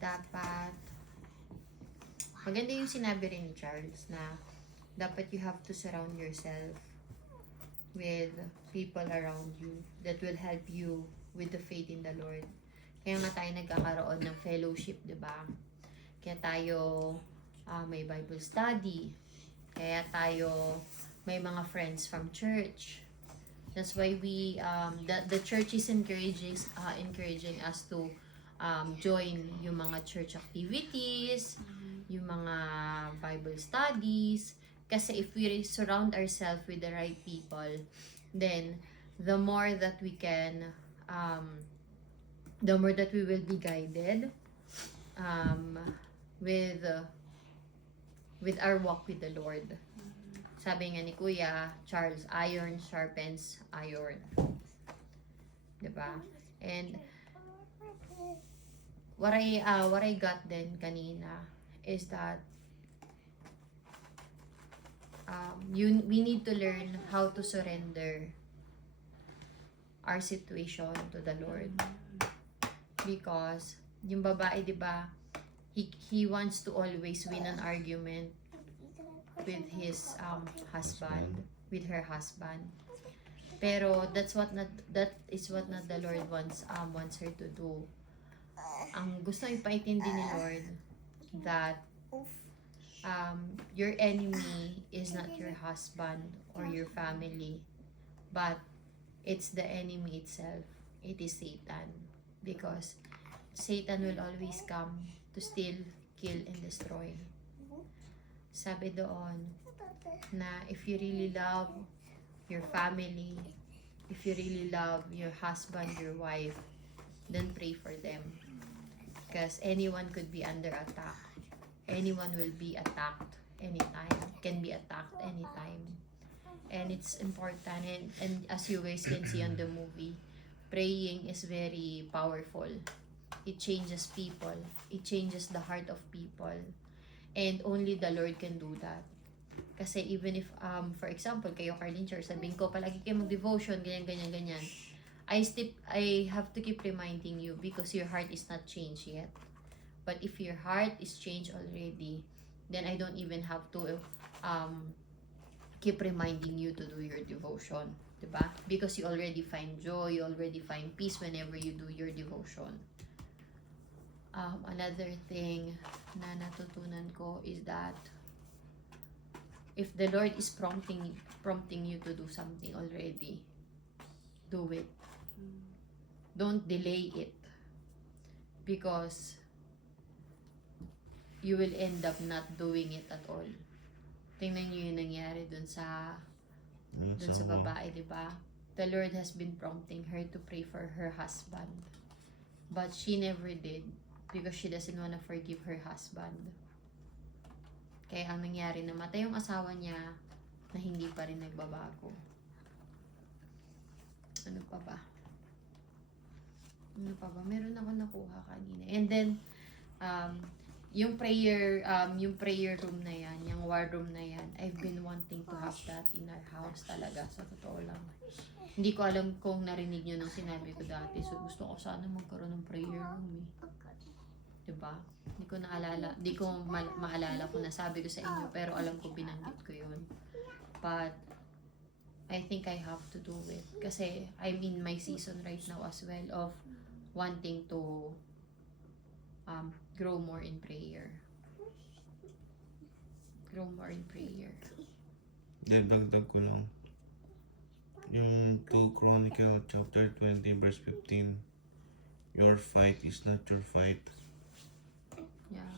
dapat, maganda yung sinabi rin ni Charles na dapat you have to surround yourself with people around you that will help you with the faith in the Lord. Kaya nga tayo nagkakaroon ng fellowship, di ba? Kaya tayo may Bible study. Kaya tayo may mga friends from church. That's why the church is encouraging us to join yung mga church activities, yung mga Bible studies. Kasi if we surround ourselves with the right people, then the more that we can, the more that we will be guided with our walk with the Lord. Sabi nga ni Kuya Charles, iron sharpens iron. Diba? And what I got then kanina is that we need to learn how to surrender our situation to the Lord. Because yung babae, di ba, he wants to always win an argument with his husband, with her husband. Pero that is what not the Lord wants her to do. Ang gusto ipaintindi ni Lord that your enemy is not your husband or your family, but it's the enemy itself. It is Satan. Because Satan will always come to steal, kill, and destroy. Sabi doon na if you really love your family, if you really love your husband, your wife, then pray for them. Because anyone could be under attack. Anyone will be attacked anytime. Can be attacked anytime. And it's important. And as you guys can see on the movie, praying is very powerful. It changes people. It changes the heart of people. And only the Lord can do that. Kasi even if, for example, kayo Carlin Church, sabihin ko, palagi kayo mag-devotion, ganyan. I have to keep reminding you because your heart is not changed yet. But if your heart is changed already, then I don't even have to keep reminding you to do your devotion. Diba? Because you already find joy, you already find peace whenever you do your devotion. Another thing na natutunan ko is that if the Lord is prompting you to do something already, do it. Don't delay it. Because you will end up not doing it at all. Tingnan niyo yung nangyari dun sa babae, di ba? The Lord has been prompting her to pray for her husband. But she never did because she doesn't want to forgive her husband. Kaya ang nangyari, namatay yung asawa niya na hindi pa rin nagbabago. Ano pa ba? Meron ako nakuha kanina. And then, yung prayer room na yan, yung war room na yan, I've been wanting to have that in our house talaga, sa totoo lang. Hindi ko alam kung narinig nyo nang sinabi ko dati, so gusto ko sana magkaroon ng prayer room eh. Diba? Hindi ko maalala kung nasabi ko sa inyo, pero alam ko binanggit ko yun. But, I think I have to do it. Kasi, I'm in my season right now as well of wanting to grow more in prayer. Grow more in prayer. Dagdag ko lang. Yung 2 Chronicles chapter 20 verse 15. Your fight is not your fight. Yeah.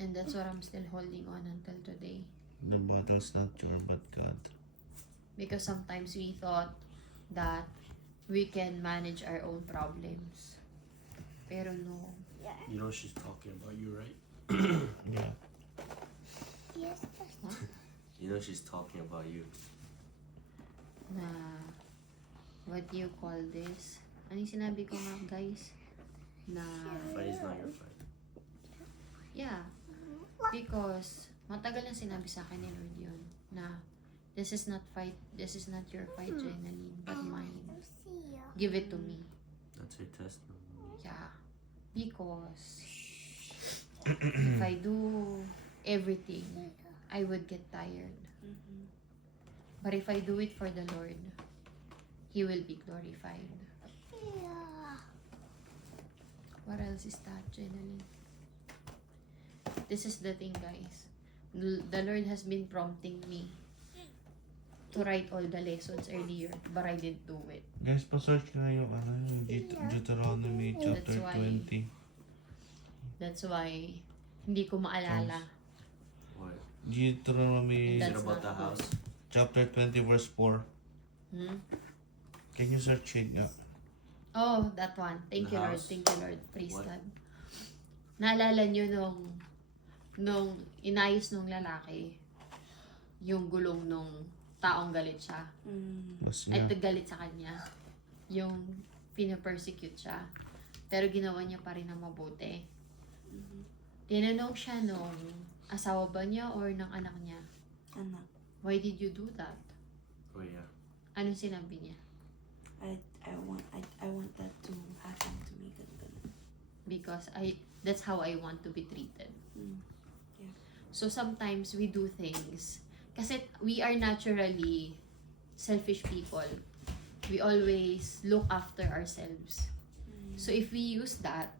And that's what I'm still holding on until today. The battle's not your but God. Because sometimes we thought that we can manage our own problems. Pero no. You know she's talking about you, right? Yeah. Huh? You know she's talking about you. Na, what do you call this? Ano yung sinabi ko nga, guys? Na, Fight is not your fight. yeah. Because, matagal na sinabi sa akin ni Lord yun, na, this is not your fight, Jenaline, but mine. Give it to me. That's your testimony. Yeah. Because if I do everything, I would get tired. Mhm. But if I do it for the Lord, He will be glorified. What else is that, Jenalyn? This is the thing, guys. The Lord has been prompting me to write all the lessons earlier, but I didn't do it. Guys, pa-search na yung yung Deuteronomy chapter That's why- 20. That's why hindi ko maalala. What? Deuteronomy Is it That's about not the good. house? chapter 20 verse 4. Hmm? Can you search it nga? Oh, that one. Thank The you, Lord. house? Thank you, Lord. Praise What? God. Naalala nyo nung inayos nung lalaki, yung gulong nung taong galit siya. Mm. Mas Ay, niya. galit sa kanya. Yung pinapersecute siya. Pero ginawa niya pa rin ng mabuti. Mhm. Tinanong siya nung asawa ba niya or ng anak niya, Anak. why did you do that? Oh yeah. Anong sinabi niya? I want that to happen to me. Ganun. Because that's how I want to be treated. Mm. So sometimes we do things kasi we are naturally selfish people. We always look after ourselves. Mm. So if we use that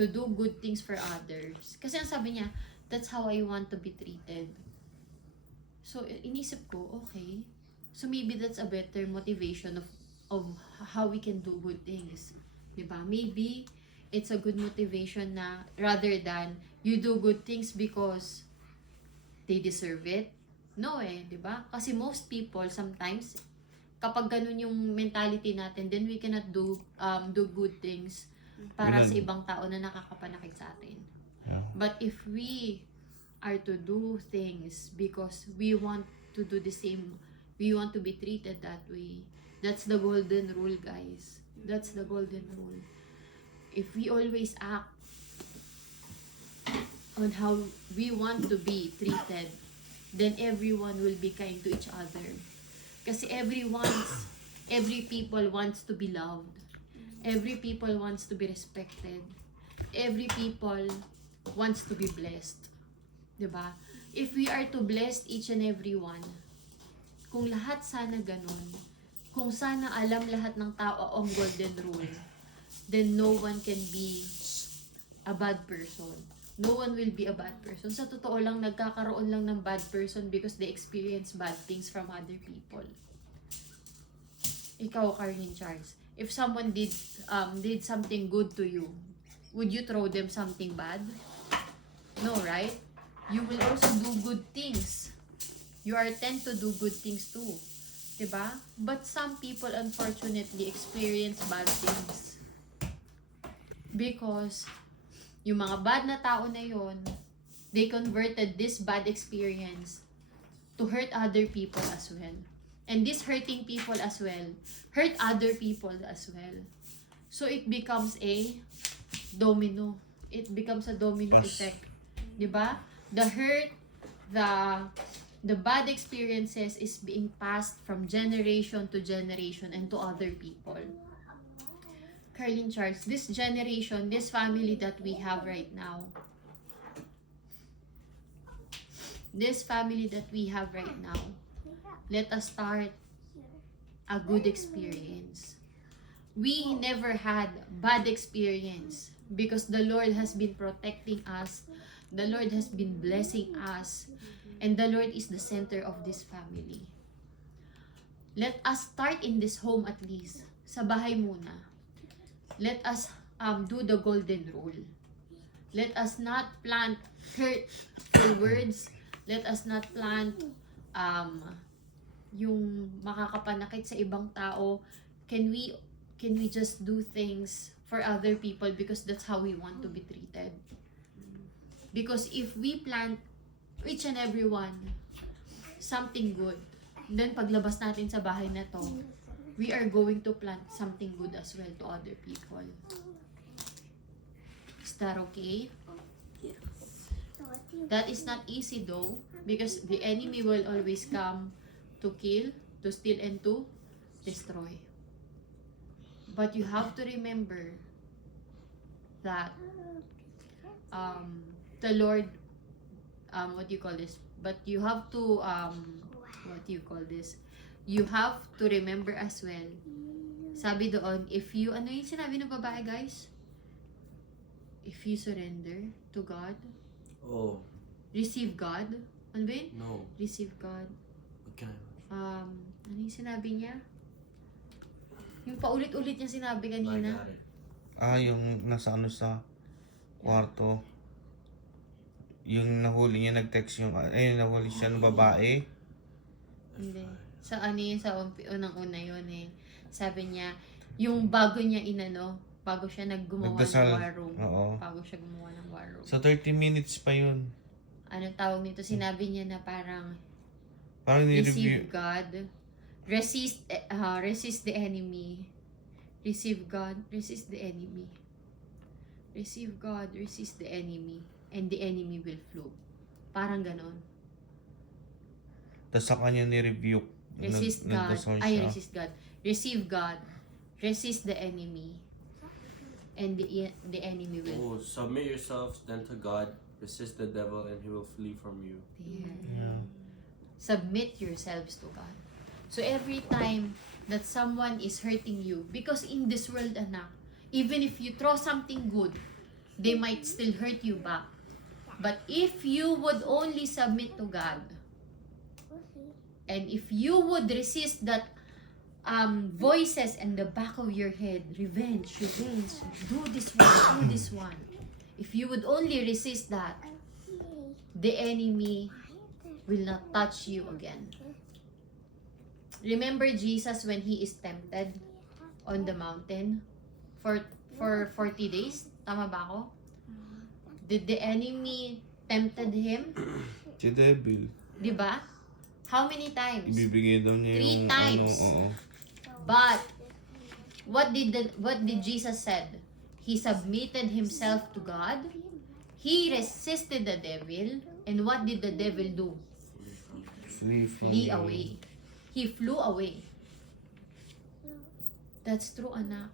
to do good things for others, kasi ang sabi niya, that's how I want to be treated. So inisip ko, okay. So maybe that's a better motivation of how we can do good things. 'Di ba? Maybe it's a good motivation na rather than you do good things because they deserve it. No 'di ba? Kasi most people sometimes kapag ganun yung mentality natin, then we cannot do good things para sa ibang tao na nakakapanakit sa atin. Yeah. But if we are to do things because we want to do the same, we want to be treated that way, that's the golden rule, guys. That's the golden rule. If we always act on how we want to be treated, then everyone will be kind to each other. Kasi every people wants to be loved. Every people wants to be respected. Every people wants to be blessed. 'Di ba? If we are to bless each and every one, kung lahat sana ganun, kung sana alam lahat ng tao ang golden rule, then no one can be a bad person. No one will be a bad person. Sa totoo lang, nagkakaroon lang ng bad person because they experience bad things from other people. Ikaw, Carlin Charles, if someone did something good to you, would you throw them something bad? No, right? You will also do good things. You are tend to do good things too. Diba? But some people unfortunately experience bad things. Because yung mga bad na tao na yon, they converted this bad experience to hurt other people as well. And this hurting people as well hurt other people as well. So it becomes a domino. It becomes a domino effect. 'Di ba? The hurt, the bad experiences is being passed from generation to generation and to other people. Carlin Charles, this generation, this family that we have right now, let us start a good experience. We never had bad experience because the Lord has been protecting us. The Lord has been blessing us. And the Lord is the center of this family. Let us start in this home at least. Sa bahay muna. Let us do the golden rule. Let us not plant hurtful words. Let us not plant yung makakapanakit sa ibang tao. Can we just do things for other people because that's how we want to be treated? Because if we plant each and every one something good, then paglabas natin sa bahay na to, we are going to plant something good as well to other people. Is that okay? Yes. That is not easy though, because the enemy will always come to kill, to steal, and to destroy. But you have to remember that the Lord, what do you call this? But you have to, what do you call this? You have to remember as well. Sabi doon, if you, ano yung sinabi ng babae, guys? If you surrender to God, Oh, receive God. Ano ba yun? no. Receive God. Okay. Ano yung sinabi niya? Yung paulit-ulit niya sinabi I kanina. got it. Yung nasa ano sa kwarto. Yung nahuli niya nag-text yung, nahuli siya ng babae. Hindi. Sa ano yun, sa unang-una yun eh. Sabi niya, yung bago niya inano, bago siya naggumawa Nagdasal. ng war room. Oo. Bago siya gumawa ng war room. So 30 minutes pa yun. Ano tawag nito? Sinabi niya na parang Parang receive ni-review. God, resist the enemy. Receive God, resist the enemy. Receive God, resist the enemy. And the enemy will flee. Parang ganon. Tapos sa kanya ni-review. Resist God. Nagdasal Ay, siya. resist God. Receive God. Resist the enemy. And the enemy will. Oh, submit yourselves then to God. Resist the devil and he will flee from you. Yeah. Submit yourselves to God. So every time that someone is hurting you, because in this world, anak, even if you throw something good, they might still hurt you back. But if you would only submit to God, and if you would resist that voices in the back of your head, revenge, do this one, do this one. If you would only resist that, the enemy will not touch you again. Remember Jesus when he is tempted on the mountain for 40 days? Tama ba ako? Did the enemy tempted him? Si devil. Di ba? How many times? Ibibigay daw niya 3 yung times. oo. But what did Jesus said? He submitted himself to God. He resisted the devil, and what did the devil do? Flee away. He flew away. That's true, anak.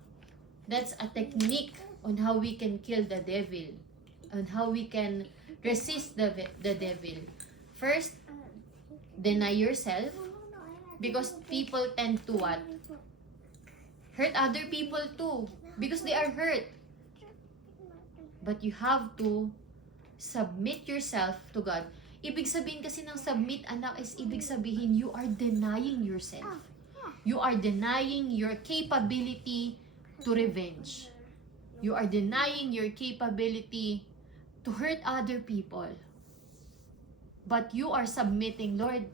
That's a technique on how we can kill the devil, on how we can resist the devil. First, deny yourself, because people tend to what? Hurt other people too, because they are hurt. But you have to submit yourself to God. Ibig sabihin kasi ng submit, anak, is ibig sabihin you are denying yourself. You are denying your capability to revenge. You are denying your capability to hurt other people. But you are submitting, Lord,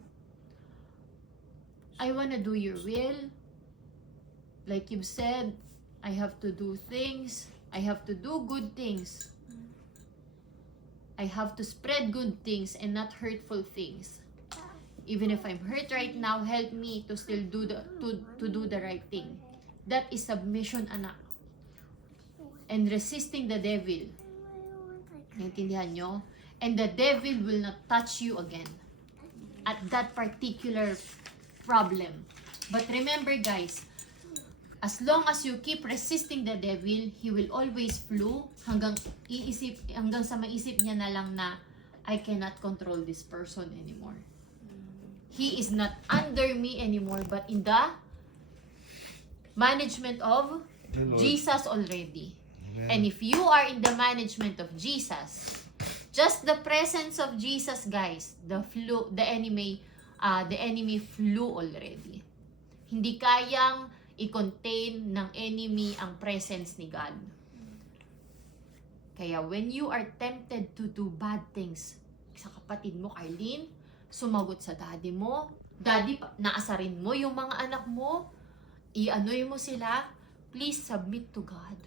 I want to do your will. Like you've said, I have to do things. I have to do good things. I have to spread good things and not hurtful things. Even if I'm hurt right now, help me to still do the right thing. That is submission, anak. And resisting the devil. Naintindihan nyo? And the devil will not touch you again at that particular problem. But remember, guys, as long as you keep resisting the devil, he will always flee hanggang sa maisip niya na lang na I cannot control this person anymore. He is not under me anymore, but in the management of The Lord. Jesus already. Amen. And if you are in the management of Jesus, just the presence of Jesus, guys, the enemy flew already. Hindi kayang i-contain ng enemy ang presence ni God. Kaya when you are tempted to do bad things sa kapatid mo, Arlene, sumagot sa daddy mo, naasarin mo yung mga anak mo, i-anoy mo sila, please submit to God.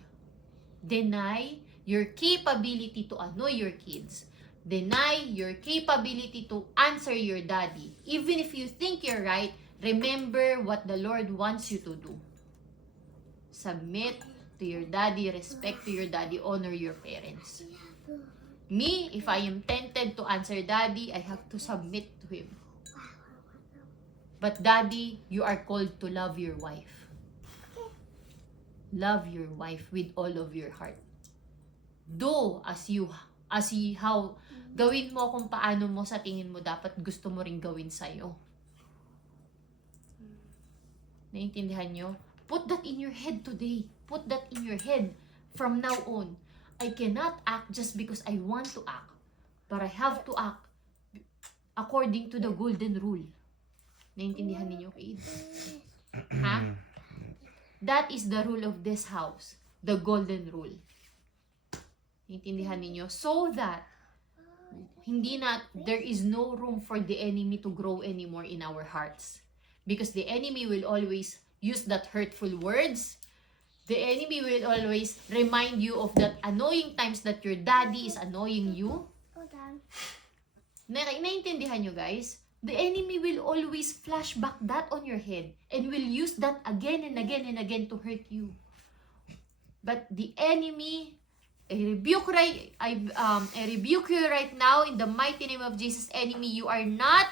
Deny your capability to annoy your kids. Deny your capability to answer your daddy. Even if you think you're right, remember what the Lord wants you to do. Submit to your daddy, respect to your daddy, honor your parents. Me, if I am tempted to answer daddy, I have to submit to him. But daddy, you are called to love your wife. Love your wife with all of your heart. do how gawin mo kung paano mo sa tingin mo dapat gusto mo ring gawin sa'yo. Naintindihan nyo? Put that in your head today. Put that in your head from now on. I cannot act just because I want to act. But I have to act according to the golden rule. Naintindihan ninyo, kids? Ha? That is the rule of this house. The golden rule. Naintindihan ninyo? So that there is no room for the enemy to grow anymore in our hearts. Because the enemy will always use that hurtful words. The enemy will always remind you of that annoying times that your daddy is annoying you. Naintindihan nyo, guys? The enemy will always flash back that on your head and will use that again and again and again to hurt you. But the enemy, I rebuke you right now in the mighty name of Jesus. Enemy, you are not